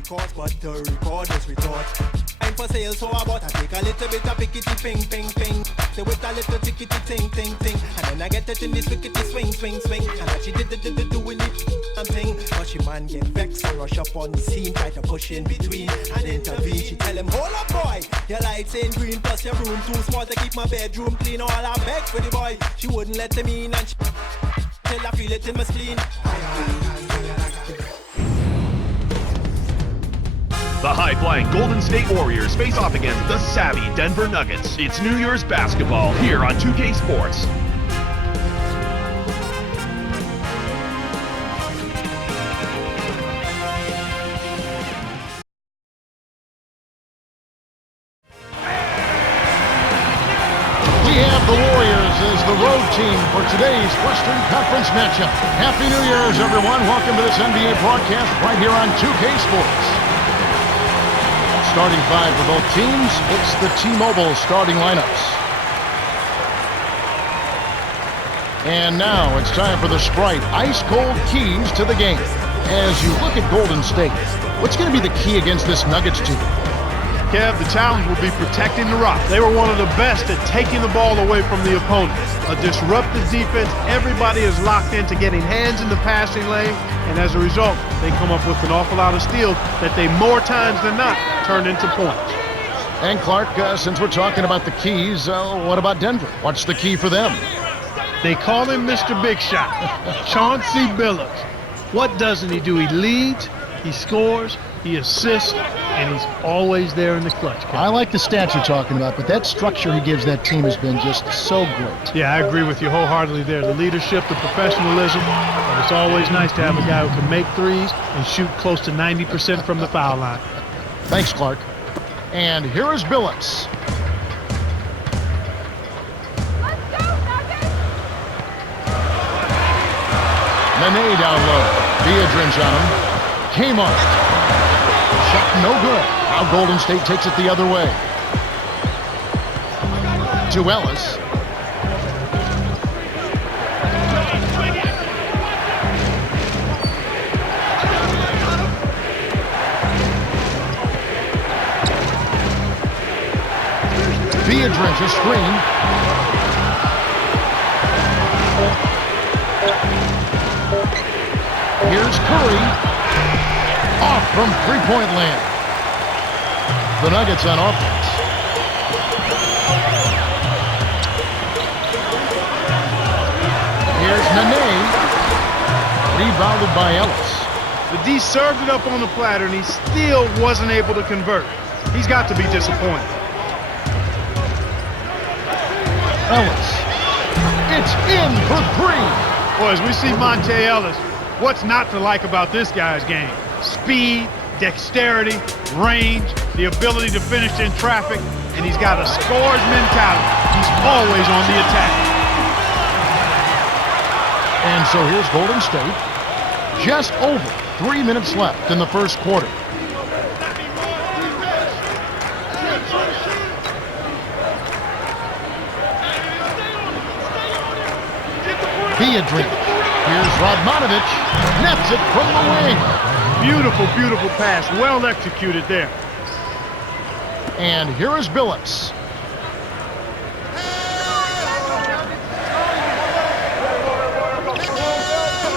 recourse, but the recorder's retort. I'm for sale, so I bought. I take a little bit of pickety ping, ping, ping. Say with a little tickety ting, ting, ting. And then I get it in this wickety swing, swing, swing. And she did doing it thing. But she man get vexed and rush up on the scene, try to push in between and intervene. She tell him, hold up boy, your lights ain't green, plus your room too small to keep my bedroom clean. All I beg for the boy, she wouldn't let him in, and she till I feel it in my spleen. The high-flying Golden State Warriors face off against the savvy Denver Nuggets. It's New Year's basketball here on 2K Sports. We have the Warriors as the road team for today's Western Conference matchup. Happy New Year's, everyone. Welcome to this NBA broadcast right here on 2K Sports. Starting five for both teams, it's the T-Mobile starting lineups. And now it's time for the Sprite ice-cold keys to the game. As you look at Golden State, what's going to be the key against this Nuggets team? Kev, the challenge will be protecting the rock. They were one of the best at taking the ball away from the opponent. A disruptive defense, everybody is locked into getting hands in the passing lane, and as a result, they come up with an awful lot of steals that they more times than not turn into points. And Clark, since we're talking about the keys, what about Denver? What's the key for them? They call him Mr. Big Shot, Chauncey Billups. What doesn't he do? He leads, he scores, he assists, and he's always there in the clutch. I like the stats you're talking about, but that structure he gives that team has been just so great. Yeah, I agree with you wholeheartedly there. The leadership, the professionalism, but it's always nice to have a guy who can make threes and shoot close to 90% from the foul line. Thanks, Clark. And here is Billups. Nene down low. Biedrins on him. Came on it. Shot no good. Now Golden State takes it the other way. To Ellis. Biedrins, a screen. Here's Curry. Off from three-point land. The Nuggets on offense. Here's Nene. Rebounded by Ellis. The D served it up on the platter, and he still wasn't able to convert. He's got to be disappointed. Ellis. It's in for three. Boy, as we see Monte Ellis, what's not to like about this guy's game? Speed, dexterity, range, the ability to finish in traffic, and he's got a scorer's mentality. He's always on the attack. And so here's Golden State. Just over 3 minutes left in the first quarter. Biedrins. Here's Radmanovic. Nets it from the wing. Beautiful, beautiful pass. Well executed there. And here is Billups.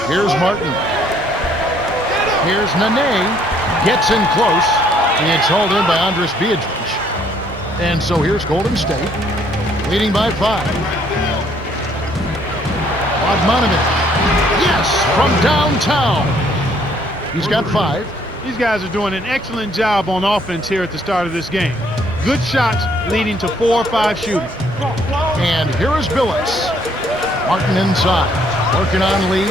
Here's Martin. Here's Nene. Gets in close. It's hauled in by Andris Biedrins. And so here's Golden State, leading by 5. Radmanovic. Yes, from downtown. He's got 5. These guys are doing an excellent job on offense here at the start of this game. Good shots leading to 4 or 5 shooting. And here is Billups. Martin inside. Working on Lee.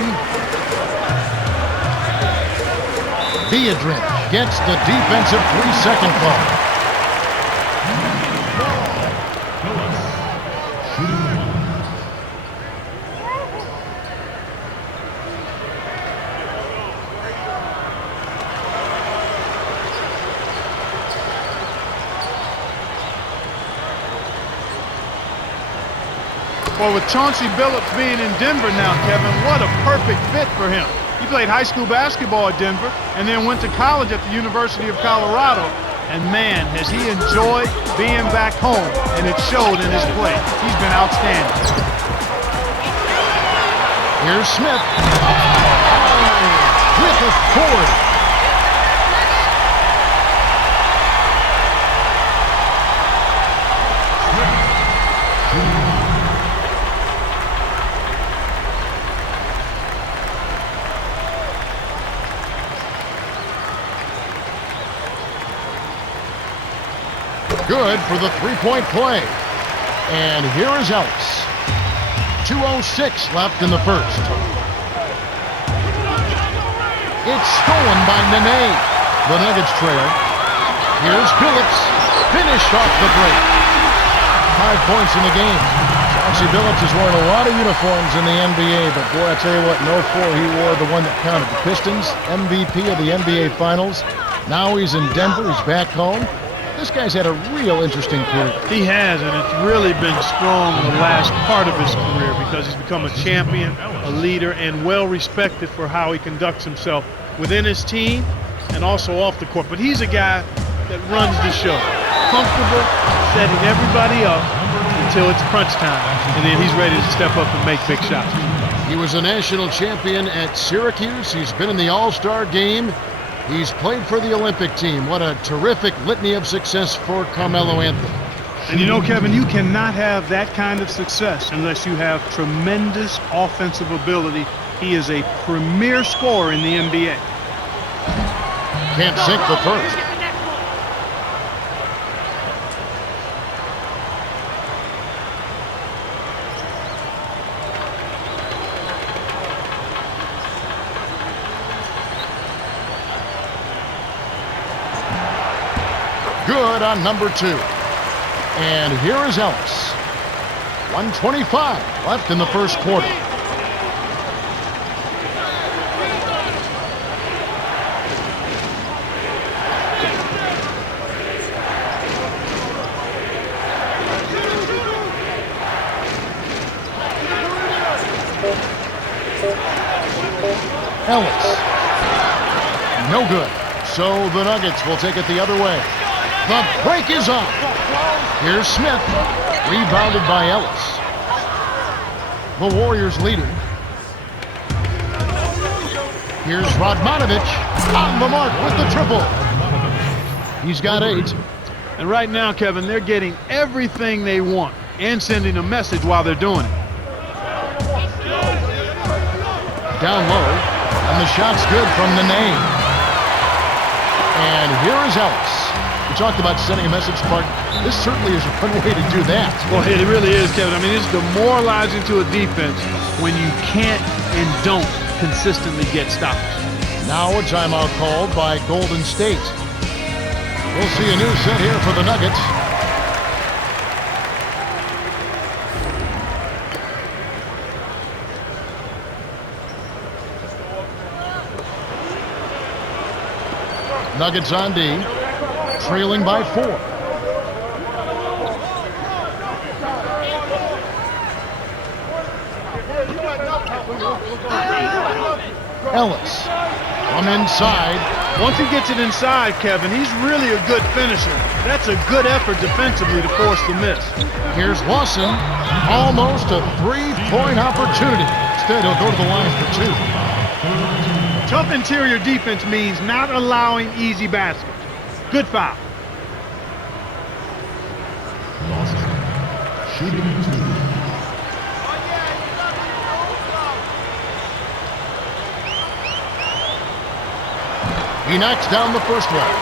Biedrins gets the defensive 3-second call. Well, with Chauncey Billups being in Denver now, Kevin, what a perfect fit for him. He played high school basketball at Denver and then went to college at the University of Colorado. And man, has he enjoyed being back home, and it showed in his play. He's been outstanding. Here's Smith with authority. Good for the three-point play. And here is Ellis. 2:06 left in the first. It's stolen by Nene. The Nuggets trail. Here's Billups. Finished off the break. 5 points in the game. Chauncey Billups has worn a lot of uniforms in the NBA, but boy, I tell you what, in 04 he wore the one that counted. The Pistons, MVP of the NBA Finals. Now he's in Denver. He's back home. This guy's had a real interesting career. He has, and it's really been strong the last part of his career because he's become a champion, a leader, and well-respected for how he conducts himself within his team and also off the court. But he's a guy that runs the show. Comfortable, setting everybody up until it's crunch time, and then he's ready to step up and make big shots. He was a national champion at Syracuse. He's been in the All-Star game. He's played for the Olympic team. What a terrific litany of success for Carmelo Anthony. And you know, Kevin, you cannot have that kind of success unless you have tremendous offensive ability. He is a premier scorer in the NBA. Can't sink the first. Good on number 2. And here is Ellis. 1:25 left in the first quarter. Ellis. No good. So the Nuggets will take it the other way. The break is on. Here's Smith, rebounded by Ellis. The Warriors leading. Here's Radmanovic on the mark with the triple. He's got 8. And right now, Kevin, they're getting everything they want and sending a message while they're doing it. Down low, and the shot's good from Nene. And here is Ellis. We talked about sending a message, Clark. This certainly is one way to do that. Well, it really is, Kevin. I mean, it's demoralizing to a defense when you can't and don't consistently get stops. Now a timeout called by Golden State. We'll see a new set here for the Nuggets. Nuggets on D, trailing by 4. Ellis from inside. Once he gets it inside, Kevin, he's really a good finisher. That's a good effort defensively to force the miss. Here's Lawson, almost a 3-point opportunity. Instead, he'll go to the line for 2. Tough interior defense means not allowing easy baskets. Good foul. Shooting 2. He knocks down the first one.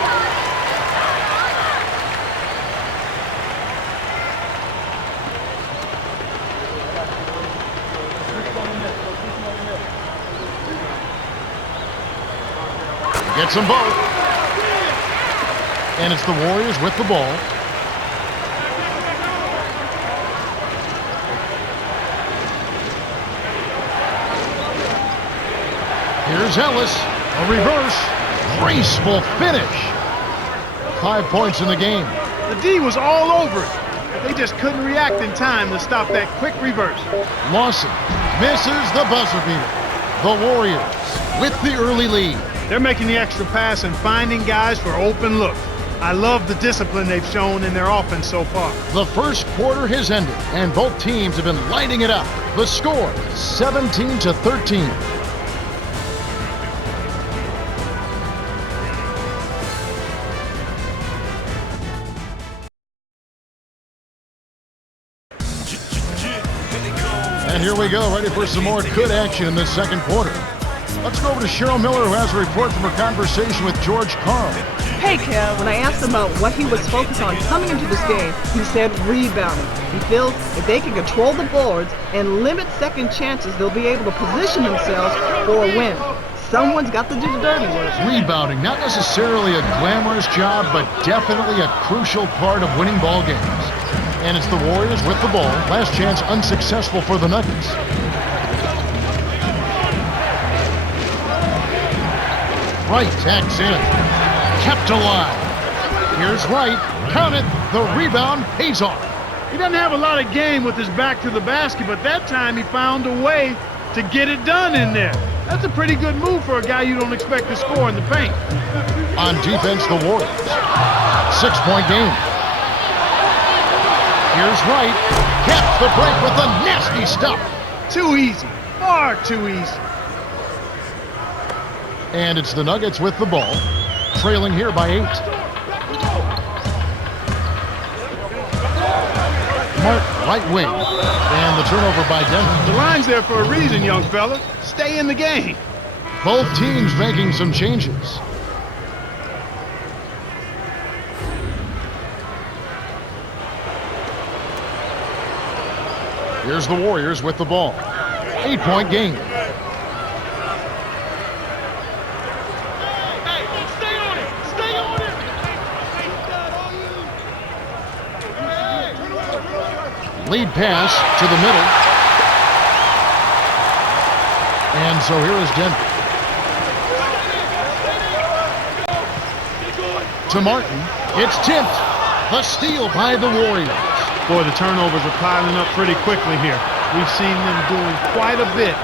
Gets them both. And it's the Warriors with the ball. Here's Ellis. A reverse. Graceful finish. 5 points in the game. The D was all over it. They just couldn't react in time to stop that quick reverse. Lawson misses the buzzer beater. The Warriors with the early lead. They're making the extra pass and finding guys for open looks. I love the discipline they've shown in their offense so far. The first quarter has ended, and both teams have been lighting it up. The score, 17-13. And here we go, ready for some more good action in this second quarter. Let's go over to Cheryl Miller, who has a report from her conversation with George Karl. Hey, Kev, when I asked him about what he was focused on coming into this game, he said rebounding. He feels if they can control the boards and limit second chances, they'll be able to position themselves for a win. Someone's got to do the dirty work. Rebounding, not necessarily a glamorous job, but definitely a crucial part of winning ball games. And it's the Warriors with the ball. Last chance unsuccessful for the Nuggets. Wright tacks in. Kept alive. Here's Wright. Count it. The rebound pays off. He doesn't have a lot of game with his back to the basket, but that time he found a way to get it done in there. That's a pretty good move for a guy you don't expect to score in the paint. On defense, the Warriors. 6-point game. Here's Wright. Gets the break with the nasty stuff. Too easy. Far too easy. And it's the Nuggets with the ball, trailing here by 8. Mark, right wing, and the turnover by Denver. The line's there for a reason, young fella. Stay in the game. Both teams making some changes. Here's the Warriors with the ball. 8-point game. Lead pass to the middle. And so here is Denver. To Martin. It's tipped. The steal by the Warriors. Boy, the turnovers are piling up pretty quickly here. We've seen them doing quite a bit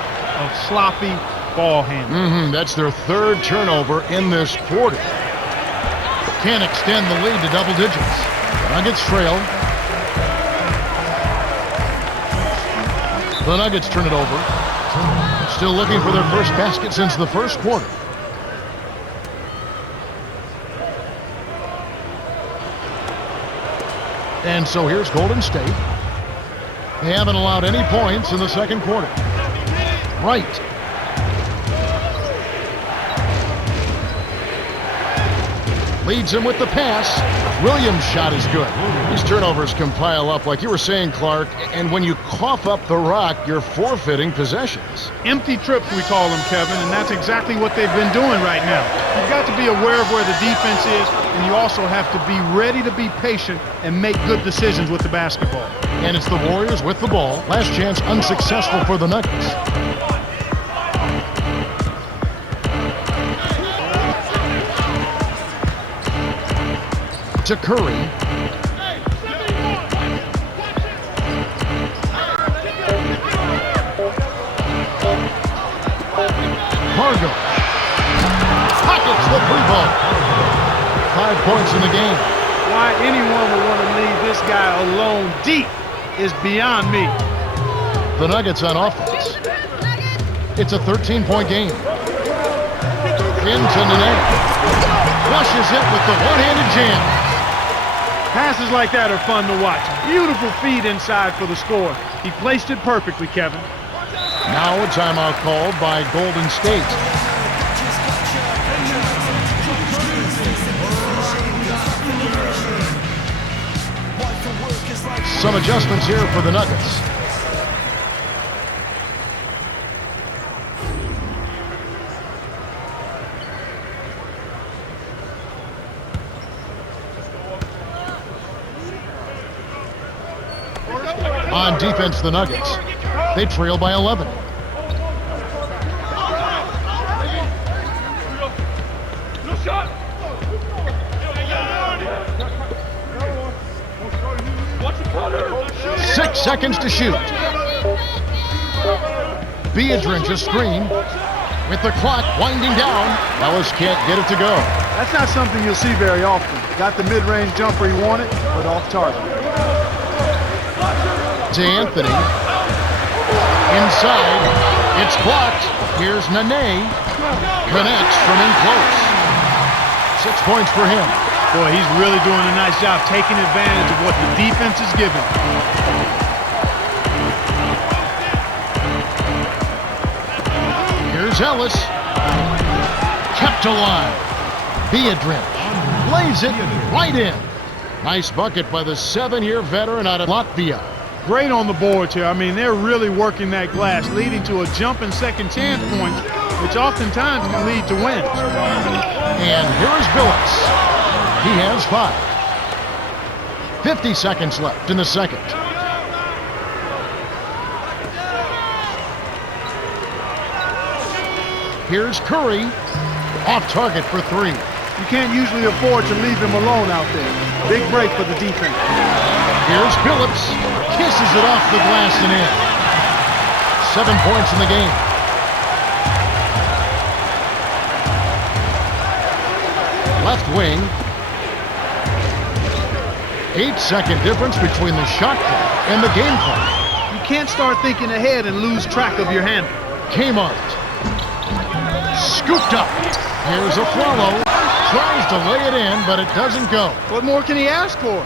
of sloppy ball handling. That's their third turnover in this quarter. Can't extend the lead to double digits. Nuggets trail. The Nuggets turn it over. Still looking for their first basket since the first quarter. And so here's Golden State. They haven't allowed any points in the second quarter. Wright. Leads him with the pass. Williams' shot is good. These turnovers can pile up, like you were saying, Clark, and when you cough up the rock, you're forfeiting possessions. Empty trips, we call them, Kevin, and that's exactly what they've been doing right now. You've got to be aware of where the defense is, and you also have to be ready to be patient and make good decisions with the basketball. And it's the Warriors with the ball. Last chance unsuccessful for the Nuggets. To Curry. Fargo. Pockets the free ball. 5 points in the game. Why anyone would want to leave this guy alone deep is beyond me. The Nuggets on offense. It's a 13-point game. Into Nene. Flushes it with the one-handed jam. Passes like that are fun to watch. Beautiful feed inside for the score. He placed it perfectly, Kevin. Now a timeout called by Golden State. Some adjustments here for the Nuggets. On defense, the Nuggets. They trail by 11. Six seconds to shoot. Biedrins a screen. With the clock winding down, Ellis can't get it to go. That's not something you'll see very often. Got the mid-range jumper he wanted, but off target. To Anthony. Inside. It's blocked. Here's Nene. Connects from in close. 6 points for him. Boy, he's really doing a nice job taking advantage of what the defense is giving. Here's Ellis. Kept alive. Biedrins lays it right in. Nice bucket by the 7-year veteran out of Latvia. Great on the boards here. I mean, they're really working that glass, leading to a jump and second chance points, which oftentimes can lead to wins. And here is Billups. He has 5. 50 seconds left in the second. Here's Curry. Off target for 3. You can't usually afford to leave him alone out there. Big break for the defense. Here's Billups. Kisses it off the glass and in. 7 points in the game. Left wing. 8-second difference between the shot clock and the game clock. You can't start thinking ahead and lose track of your handle. Kmart. Scooped up. Here's a follow. Tries to lay it in, but it doesn't go. What more can he ask for?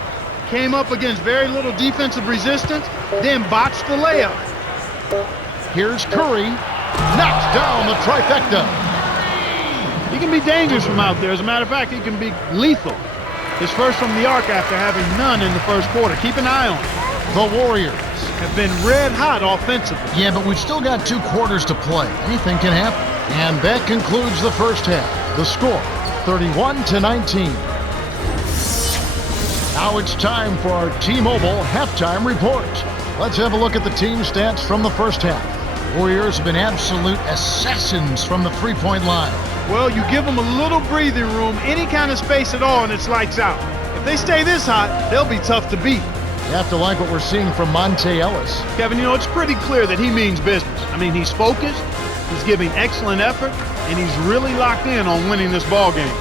Came up against very little defensive resistance, then botched the layup. Here's Curry. Knocks down the trifecta. He can be dangerous from out there. As a matter of fact, he can be lethal. His first from the arc after having none in the first quarter. Keep an eye on him. The Warriors have been red hot offensively. Yeah, but we've still got 2 quarters to play. Anything can happen. And that concludes the first half. The score, 31-19. Now it's time for our T-Mobile halftime report. Let's have a look at the team stats from the first half. Warriors have been absolute assassins from the three-point line. Well, you give them a little breathing room, any kind of space at all, and it's lights out. If they stay this hot, they'll be tough to beat. You have to like what we're seeing from Monte Ellis. Kevin, you know, it's pretty clear that he means business. I mean, he's focused, he's giving excellent effort, and he's really locked in on winning this ball game.